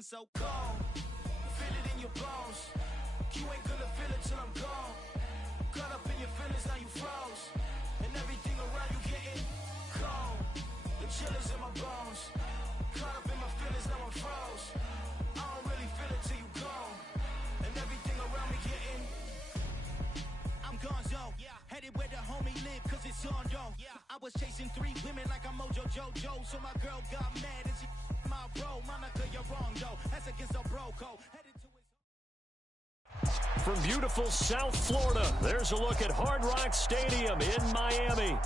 feeling so cold. Feel it in your bones. You ain't gonna feel it till I'm gone. Caught up in your feelings, now you froze. And everything around you getting cold. The chill is in my bones. Caught up in my feelings, now I'm froze. I don't really feel it till you gone. And everything around me getting, I'm gonzo. Headed where the homie live, cause it's on though. I was chasing 3 women like I'm Mojo Jojo. So my girl got mad and she my bro. Monica, you're wrong though. That's against a bro code. Headed to From beautiful South Florida, there's a look at Hard Rock Stadium in Miami.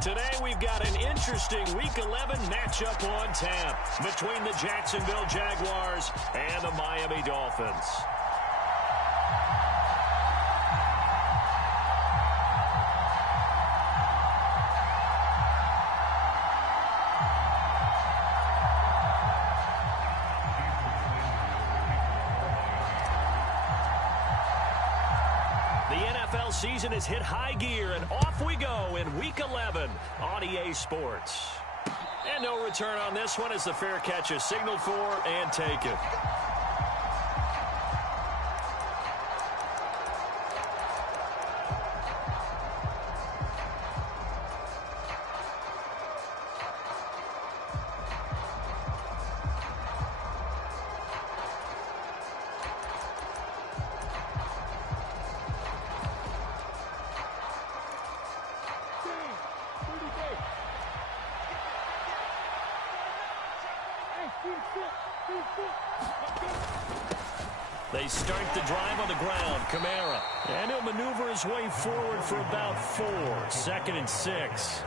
Today we've got an interesting Week 11 matchup on tap between the Jacksonville Jaguars and the Miami Dolphins. Season has hit high gear, and off we go in Week 11 on EA Sports. And no return on this one as the fair catch is signaled for and taken. They start the drive on the ground. Kamara. And he'll maneuver his way forward for about 4. 2nd and 6.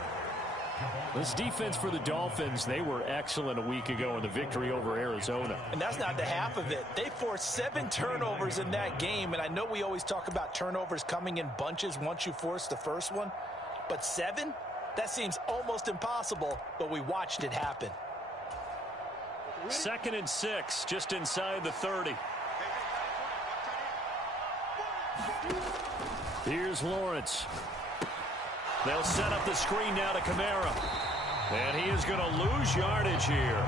This defense for the Dolphins, they were excellent a week ago in the victory over Arizona. And that's not the half of it. They forced 7 turnovers in that game. And I know we always talk about turnovers coming in bunches once you force the first one. But 7? That seems almost impossible, but we watched it happen. 2nd and 6, just inside the 30. Here's Lawrence. They'll set up the screen now to Kamara. And he is going to lose yardage here.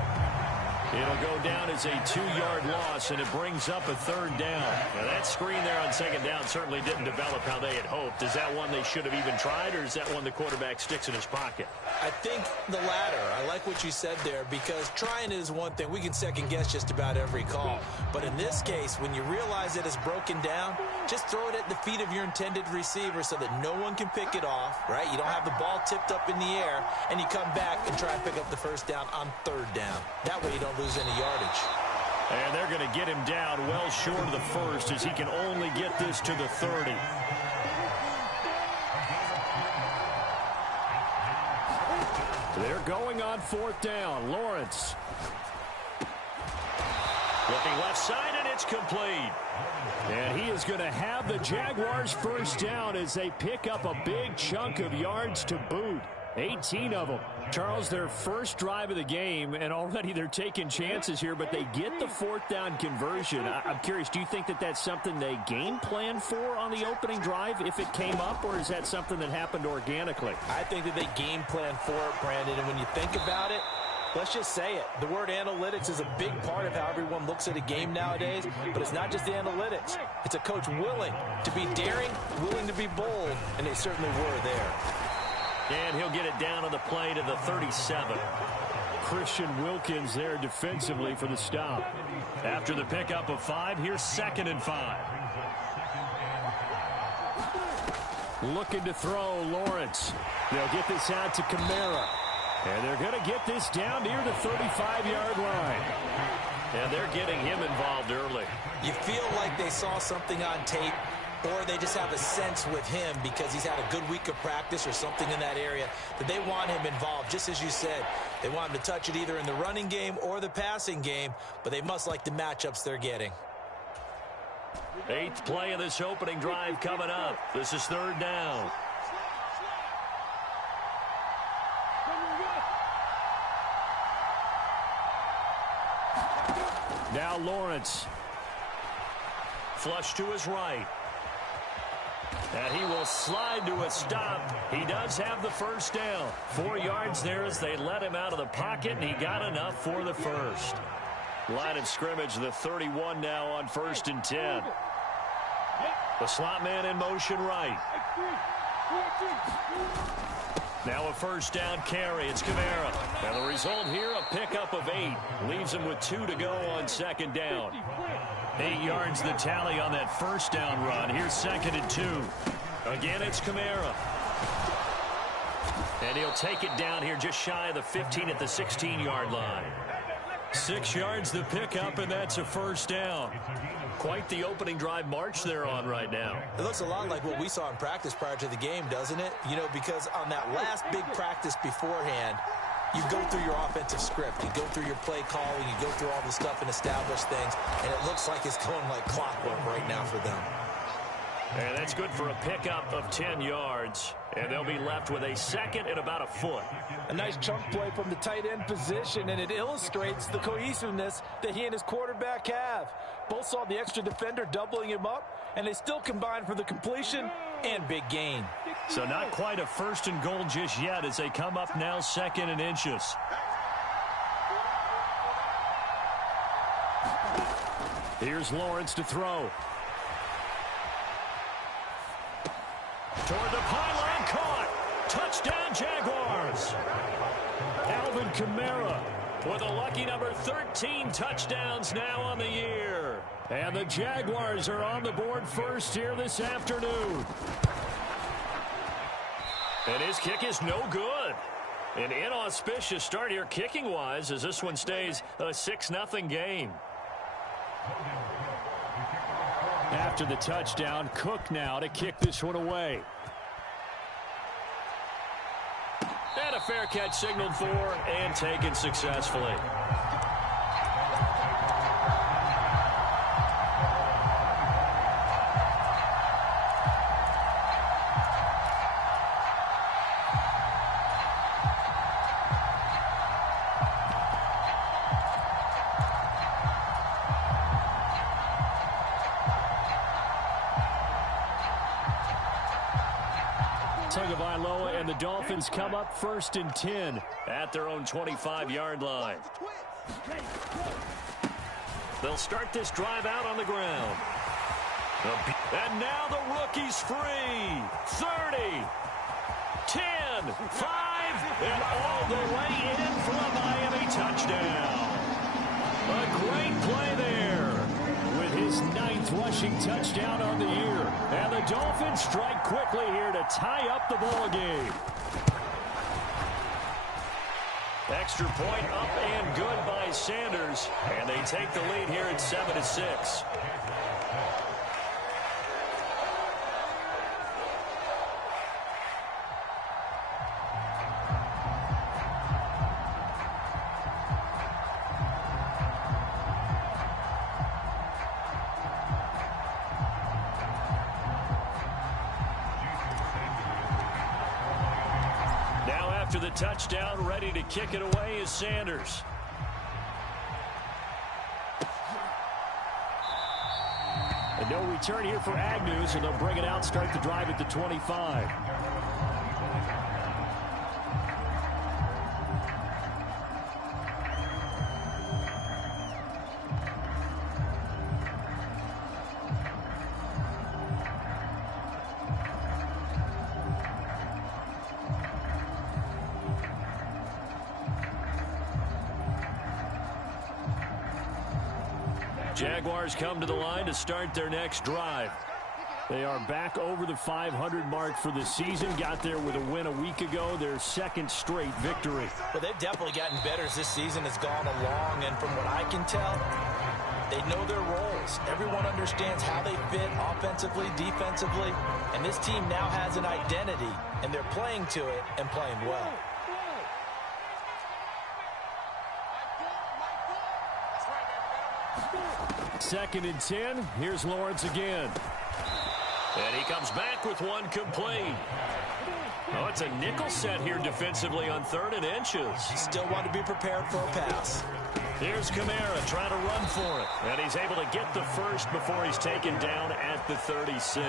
It'll go down as a 2-yard loss, and it brings up a 3rd down. Now, that screen there on 2nd down certainly didn't develop how they had hoped. Is that one they should have even tried, or is that one the quarterback sticks in his pocket? I think the latter. I like what you said there, because trying is one thing. We can second-guess just about every call. But in this case, when you realize that it's broken down, just throw it at the feet of your intended receiver so that no one can pick it off, right? You don't have the ball tipped up in the air, and you come back and try and pick up the 1st down on 3rd down. That way you don't lose any yardage. And they're going to get him down well short of the 1st as he can only get this to the 30. They're going on 4th down. Lawrence. Looking left side, and it's complete. And he is going to have the Jaguars 1st down as they pick up a big chunk of yards to boot. 18 of them. Charles, their first drive of the game, and already they're taking chances here, but they get the 4th down conversion. I'm curious, do you think that that's something they game plan for on the opening drive if it came up, or is that something that happened organically? I think that they game plan for it, Brandon, and when you think about it, let's just say it. The word analytics is a big part of how everyone looks at a game nowadays, but it's not just the analytics. It's a coach willing to be daring, willing to be bold, and they certainly were there. And he'll get it down on the play to the 37. Christian Wilkins there defensively for the stop. After the pickup of 5, here's 2nd and 5. Looking to throw, Lawrence. They'll get this out to Kamara. And they're going to get this down near the 35-yard line. And they're getting him involved early. You feel like they saw something on tape, or they just have a sense with him because he's had a good week of practice or something in that area that they want him involved. Just as you said, they want him to touch it either in the running game or the passing game, but they must like the matchups they're getting. 8th play of this opening drive coming up. This is 3rd down. Now Lawrence. Flush to his right. And he will slide to a stop. He does have the 1st down. 4 yards there as they let him out of the pocket, and he got enough for the 1st. Line of scrimmage, the 31 now on 1st and 10. The slot man in motion right. Now a first down carry. It's Kamara. And the result here, a pickup of 8. Leaves him with 2 to go on 2nd down. 8 yards the tally on that first down run. Here's 2nd and 2. Again, it's Kamara. And he'll take it down here just shy of the 15 at the 16-yard line. 6 yards the pickup, and that's a first down. Quite the opening drive march they're on right now. It looks a lot like what we saw in practice prior to the game, doesn't it? You know, because on that last big practice beforehand, you go through your offensive script. You go through your play calling. You go through all the stuff and establish things. And it looks like it's going like clockwork right now for them. And that's good for a pickup of 10 yards. And they'll be left with a 2nd and about a foot. A nice chunk play from the tight end position, and it illustrates the cohesiveness that he and his quarterback have. Both saw the extra defender doubling him up, and they still combined for the completion and big gain. So not quite a 1st and goal just yet as they come up now 2nd and inches. Here's Lawrence to throw. Toward the pylon, caught. Touchdown, Jaguars. Alvin Kamara with a lucky number 13 touchdowns now on the year. And the Jaguars are on the board first here this afternoon. And his kick is no good. An inauspicious start here kicking-wise as this one stays a 6-0 game. After the touchdown, Cook now to kick this one away. And a fair catch signaled for and taken successfully. Tagovailoa and the Dolphins come up 1st and 10 at their own 25-yard line. They'll start this drive out on the ground. And now the rookie's free. 30, 10, 5, and all the way in for a Miami touchdown. A great play there with his 9th rushing touchdown on the year. And the Dolphins strike quickly here to tie up the ball game. Extra point up and good by Sanders. And they take the lead here at 7-6. After the touchdown, ready to kick it away is Sanders. And no return here for Agnew, so they'll bring it out, start the drive at the 25. Jaguars come to the line to start their next drive. They are back over the 500 mark for the season. Got there with a win a week ago, their 2nd straight victory. Well, they've definitely gotten better as this season has gone along, and from what I can tell, they know their roles. Everyone understands how they fit offensively, defensively, and this team now has an identity, and they're playing to it and playing well. Second and 10. Here's Lawrence again. And he comes back with one complete. Oh, it's a nickel set here defensively on 3rd and inches. Still want to be prepared for a pass. Here's Kamara trying to run for it. And he's able to get the first before he's taken down at the 36.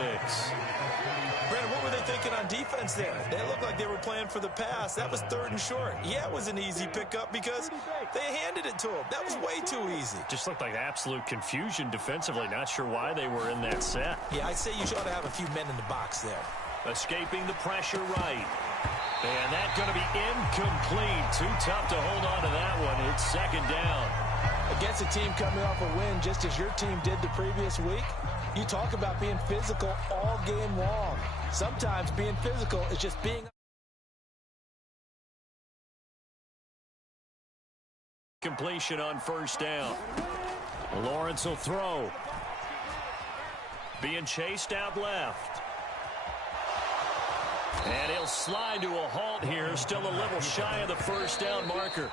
Brandon, what were they thinking on defense there? They looked like they were playing for the pass. That was 3rd and short. Yeah, it was an easy pickup because they handed it to him. That was way too easy. Just looked like absolute confusion defensively. Not sure why they were in that set. Yeah, I'd say you ought to have a few men in the box there. Escaping the pressure right. And that's going to be incomplete. Too tough to hold on to that one. It's 2nd down. Against a team coming off a win just as your team did the previous week, you talk about being physical all game long. Sometimes being physical is just being... Completion on 1st down. Lawrence will throw. Being chased out left. And he'll slide to a halt here, still a little shy of the 1st down marker.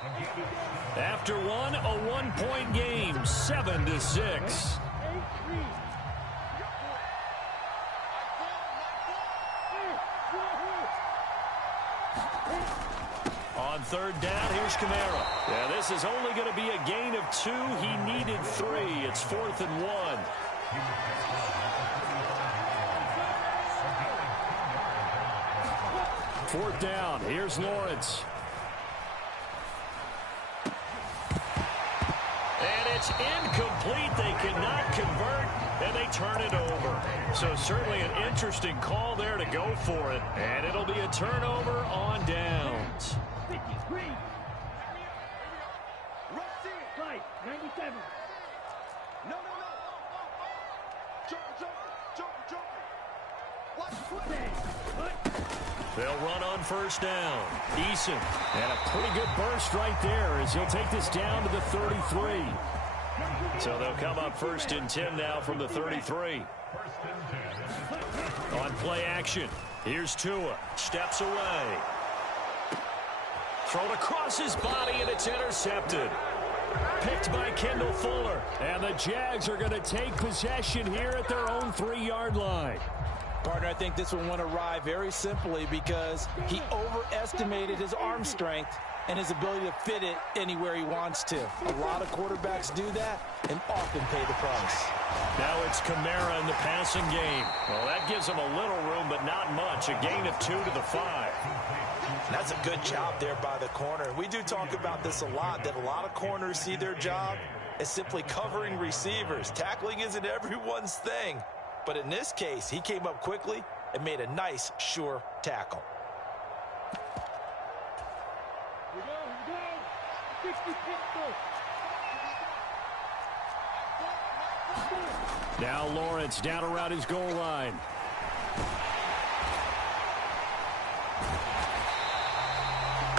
After one, a 1-point game, 7-6. On 3rd down, here's Kamara. Yeah, this is only going to be a gain of 2. He needed 3. It's 4th and 1. Fourth down. Here's Lawrence. And it's incomplete. They cannot convert, and they turn it over. So certainly an interesting call there to go for it. And it'll be a turnover on downs. 53. Right, 97. No. Jump. Watch play. They'll run on 1st down. Eason. And a pretty good burst right there as he'll take this down to the 33. So they'll come up 1st and 10 now from the 33. On play action. Here's Tua. Steps away. Thrown across his body, and it's intercepted. Picked by Kendall Fuller. And the Jags are going to take possession here at their own 3-yard line. Partner, I think this one went awry very simply because he overestimated his arm strength and his ability to fit it anywhere he wants to. A lot of quarterbacks do that and often pay the price. Now it's Kamara in the passing game. Well, that gives him a little room, but not much. A gain of 2 to the 5. That's a good job there by the corner. We do talk about this a lot, that a lot of corners see their job as simply covering receivers. Tackling isn't everyone's thing. But in this case, he came up quickly and made a nice, sure tackle. Here we go. 60 Now Lawrence down around his goal line.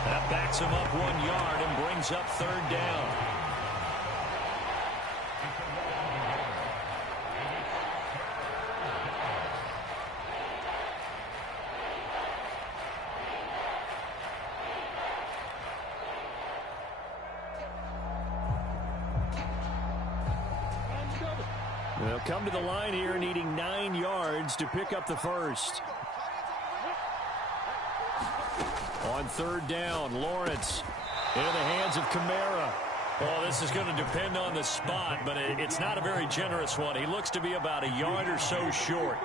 That backs him up 1 yard and brings up 3rd down. They'll come to the line here needing 9 yards to pick up the first. On 3rd down, Lawrence into the hands of Kamara. Well, this is going to depend on the spot, but it's not a very generous one. He looks to be about a yard or so short.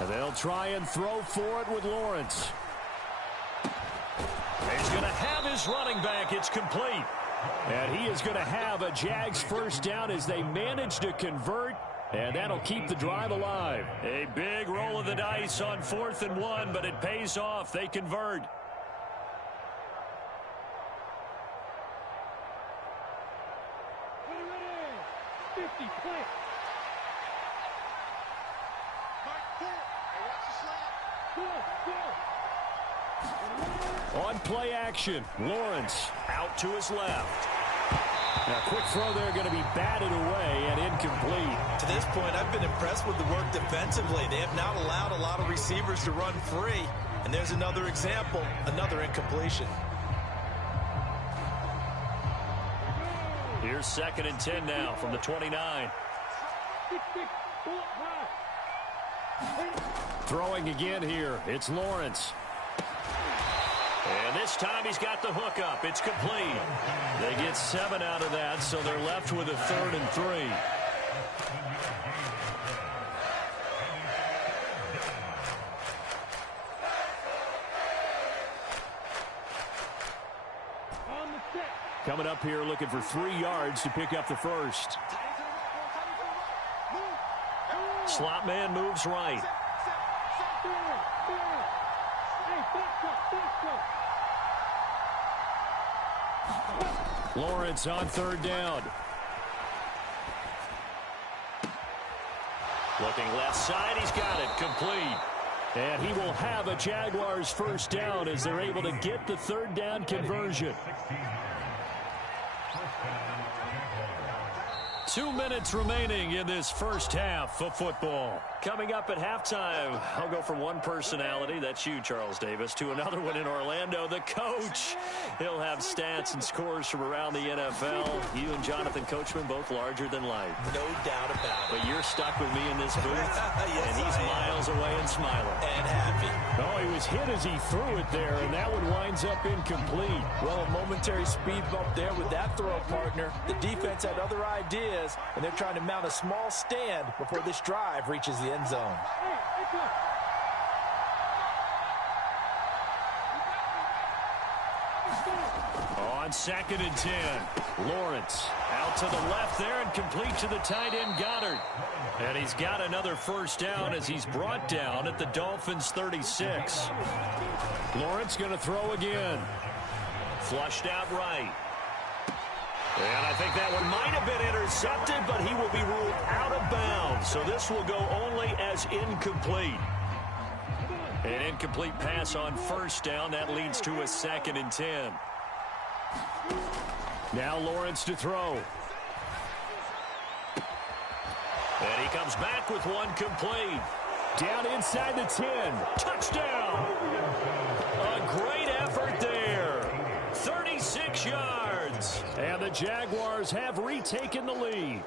And they'll try and throw for it with Lawrence. He's going to have his running back. It's complete. And he is going to have a Jags 1st down as they manage to convert. And that'll keep the drive alive. A big roll of the dice on 4th and 1, but it pays off. They convert. Ready. 50, play. On play action, Lawrence out to his left. Now, quick throw there going to be batted away and incomplete. To this point, I've been impressed with the work defensively. They have not allowed a lot of receivers to run free. And there's another example, another incompletion. Here's 2nd and 10 now from the 29. Throwing again here, it's Lawrence. And this time he's got the hook up. It's complete. They get 7 out of that, so they're left with a 3rd and 3. Coming up here looking for 3 yards to pick up the first. Slot man moves right. Lawrence on 3rd down. Looking left side, he's got it, complete. And he will have a Jaguars first down as they're able to get the 3rd down conversion. 2 minutes remaining in this first half of football. Coming up at halftime, I'll go from one personality, that's you, Charles Davis, to another one in Orlando, the coach. He'll have stats and scores from around the NFL. You and Jonathan Coachman both larger than life. No doubt about it. But you're stuck with me in this booth, Yes, and he's miles away and smiling. And happy. Oh, he was hit as he threw it there, and that one winds up incomplete. Well, a momentary speed bump there with that throw, partner. The defense had other ideas, and they're trying to mount a small stand before this drive reaches the end zone. On 2nd and 10, Lawrence out to the left there and complete to the tight end Goddard. And he's got another first down as he's brought down at the Dolphins' 36. Lawrence going to throw again. Flushed out right. And I think that one might have been intercepted, but he will be ruled out of bounds. So this will go only as incomplete. An incomplete pass on first down. That leads to a 2nd and 10. Now Lawrence to throw. And he comes back with one complete. Down inside the 10. Touchdown. A great effort there. 36 yards. And the Jaguars have retaken the lead.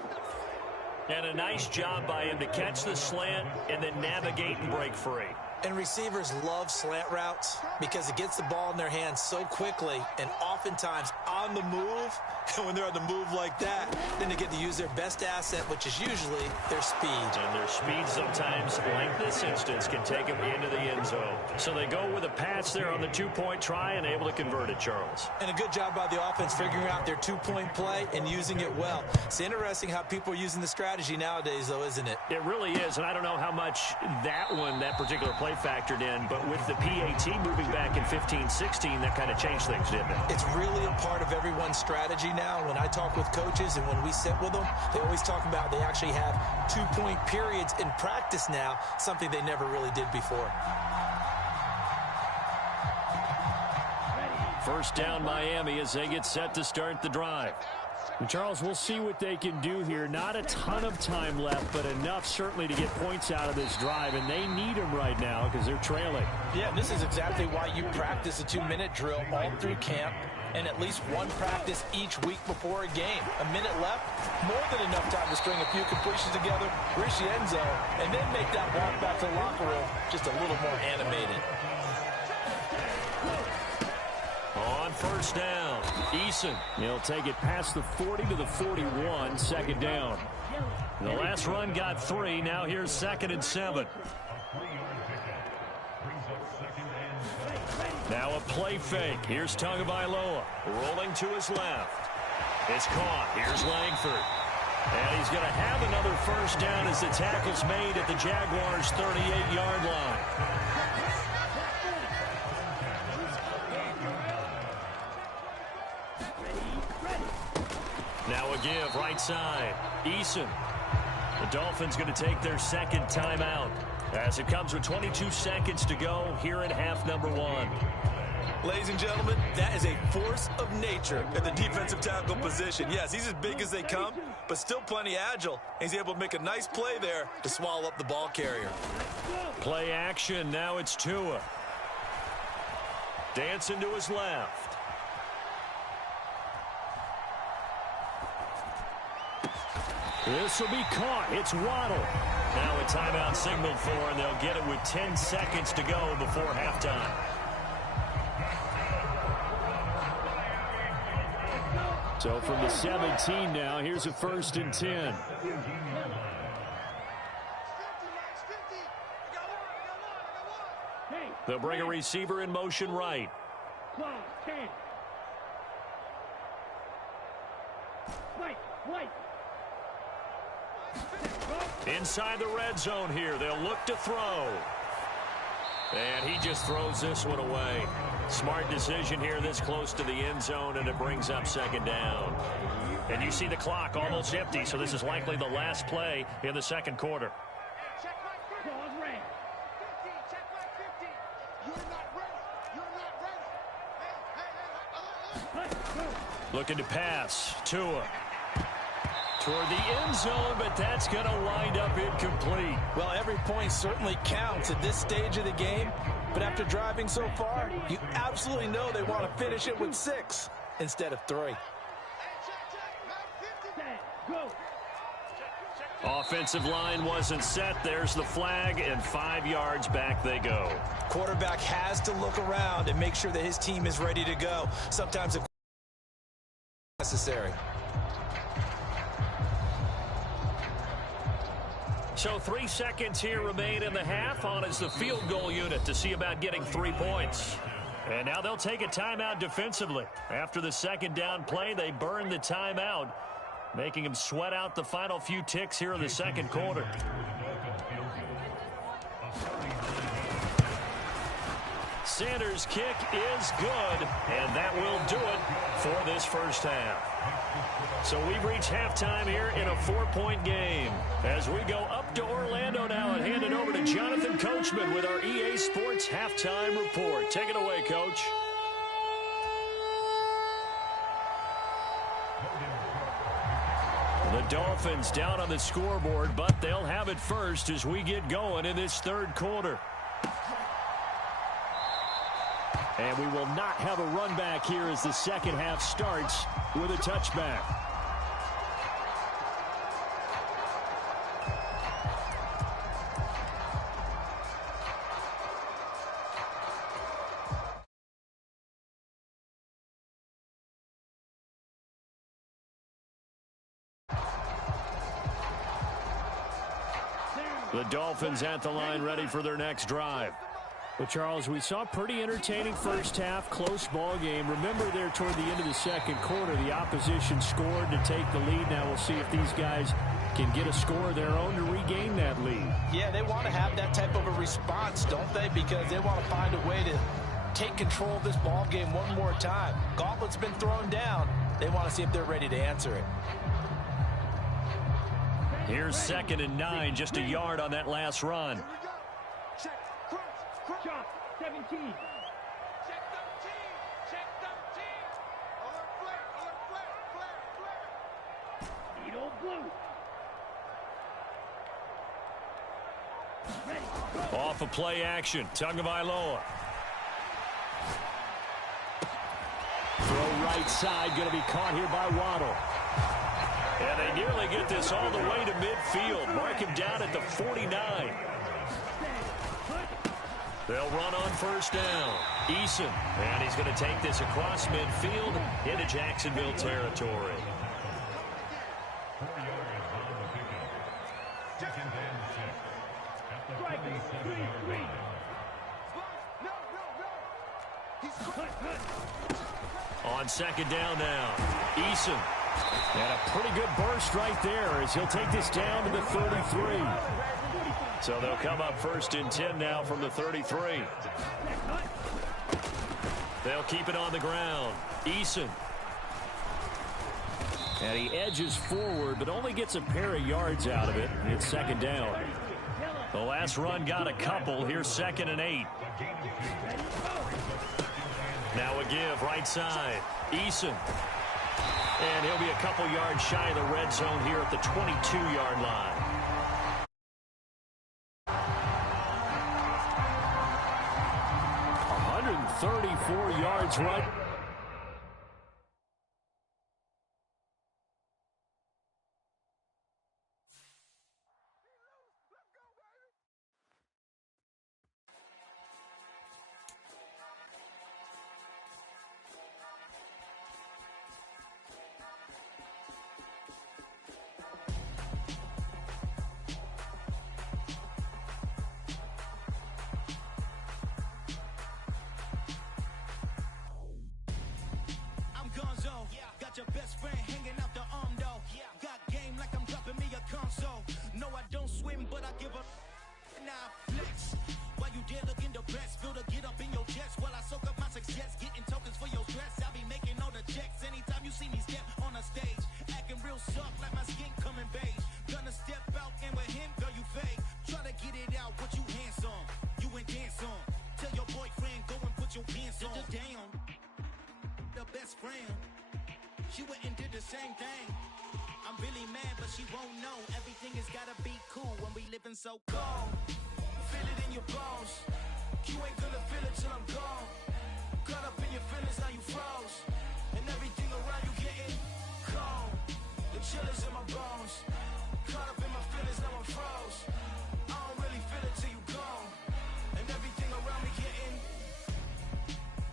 And a nice job by him to catch the slant and then navigate and break free. And receivers love slant routes because it gets the ball in their hands so quickly and oftentimes on the move. And when they're on the move like that, then they get to use their best asset, which is usually their speed. And their speed sometimes, like this instance, can take them into the end zone. So they go with a pass there on the 2-point try and able to convert it, Charles. And a good job by the offense figuring out their 2-point play and using it well. It's interesting how people are using the strategy nowadays, though, isn't it? It really is, and I don't know how much that particular play factored in, but with the PAT moving back in 15-16, that kind of changed things, didn't it? It's really a part of everyone's strategy now. When I talk with coaches and when we sit with them, they always talk about they actually have 2-point periods in practice now, something they never really did before. First down Miami as they get set to start the drive. And Charles, we'll see what they can do here. Not a ton of time left, but enough certainly to get points out of this drive, and they need them right now because they're trailing. Yeah, this is exactly why you practice a 2-minute drill all through camp and at least one practice each week before a game. A minute left, more than enough time to string a few completions together, reach the end zone, and then make that walk back to the locker room just a little more animated. On first down, Eason. He'll take it past the 40 to the 41, 2nd down. The last run got 3. Now here's 2nd and 7. Now a play fake. Here's Tagovailoa rolling to his left. It's caught. Here's Langford. And he's going to have another first down as the tackle's made at the Jaguars' 38-yard line. Now a give, right side. Eason. The Dolphins going to take their 2nd timeout as it comes with 22 seconds to go here in half number 1. Ladies and gentlemen, that is a force of nature at the defensive tackle position. Yes, he's as big as they come, but still plenty agile. He's able to make a nice play there to swallow up the ball carrier. Play action. Now it's Tua. Dancing to his left. This will be caught. It's Waddle. Now a timeout signaled for, and they'll get it with 10 seconds to go before halftime. So from the 17 now, here's a 1st and 10. They'll bring a receiver in motion right. Inside the red zone here, they'll look to throw. And he just throws this one away. Smart decision here this close to the end zone, and it brings up 2nd down. And you see the clock almost empty, so this is likely the last play in the 2nd quarter. Looking to pass. Tua. Toward the end zone, but that's going to wind up incomplete. Well, every point certainly counts at this stage of the game, but after driving so far, you absolutely know they want to finish it with 6 instead of 3. Offensive line wasn't set. There's the flag, and 5 yards back they go. Quarterback has to look around and make sure that his team is ready to go. Sometimes it's necessary. So 3 seconds here remain in the half. On is the field goal unit to see about getting 3 points. And now they'll take a timeout defensively. After the 2nd down play, they burn the timeout, making them sweat out the final few ticks here in the 2nd quarter. Sanders' kick is good, and that will do it for this 1st half. So we've reached halftime here in a 4-point game. As we go up to Orlando now and hand it over to Jonathan Coachman with our EA Sports Halftime Report. Take it away, Coach. The Dolphins down on the scoreboard, but they'll have it first as we get going in this 3rd quarter. And we will not have a run back here as the 2nd half starts with a touchback. The Dolphins at the line ready for their next drive. Well, Charles, we saw a pretty entertaining 1st half, close ball game. Remember there toward the end of the 2nd quarter, the opposition scored to take the lead. Now we'll see if these guys can get a score of their own to regain that lead. Yeah, they want to have that type of a response, don't they? Because they want to find a way to take control of this ball game one more time. Gauntlet's been thrown down. They want to see if they're ready to answer it. Here's 2nd and 9, just a yard on that last run. Shot 17. Check 13. Check 13. Alert flare. Alert flare. Eat old blue. Ready. Go. Off of play action. Tagovailoa. Throw right side. Going to be caught here by Waddle. And they nearly get this all the way to midfield. Mark him down at the 49. They'll run on 1st down. Eason. And he's going to take this across midfield into Jacksonville territory. On 2nd down now. Eason. And a pretty good burst right there as he'll take this down to the 33. So they'll come up 1st and 10 now from the 33. They'll keep it on the ground. Eason. And he edges forward, but only gets a pair of yards out of it. It's 2nd down. The last run got a couple. Here's 2nd and 8. Now a give right side. Eason. And he'll be a couple yards shy of the red zone here at the 22-yard line. .134 yards right. got your best friend hanging out the arm though. Got game like I'm dropping me a console. No, I don't swim, but I give a now flex. While you there looking depressed, feel to get up in your chest while I soak up my success, getting tokens for your stress. I'll be making all the checks anytime you see me step on a stage, acting real soft like my skin coming beige. Gonna step out and with him, girl, you fake. Try to get it out, but you handsome. You ain't dance on. Tell your boyfriend, go and put your pants on. Damn, the best friend. She went and did the same thing. I'm really mad, but she won't know. Everything has gotta be cool when we living so cold. Feel it in your bones. You ain't gonna feel it till I'm gone. Caught up in your feelings, now you froze. And everything around you getting cold. The chill is in my bones. Caught up in my feelings, now I'm froze. I don't really feel it till you gone. And everything around me getting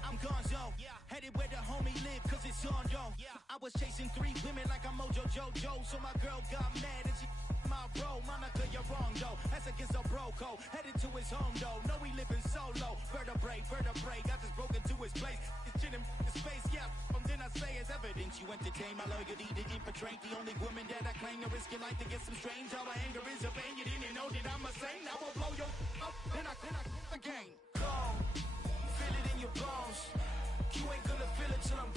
I'm gonzo, headed where the homie live, cause it's on, yo. I was chasing 3 women like I'm Mojo Jojo, so my girl got mad and she my bro. Monica, you're wrong, though. That's against a bro code. Headed to his home, though. No, he living solo. Vertebrae, got this broken to his place. It's chin in his face, yeah. Then I say it's evidence you entertain my loyalty to infiltrate the only woman that I claim to risk your life to get some strange. All my anger is a pain. You didn't know that I'm a saint. I will blow your up, then I again. Cold. Feel it in your bones. You ain't gonna feel it till I'm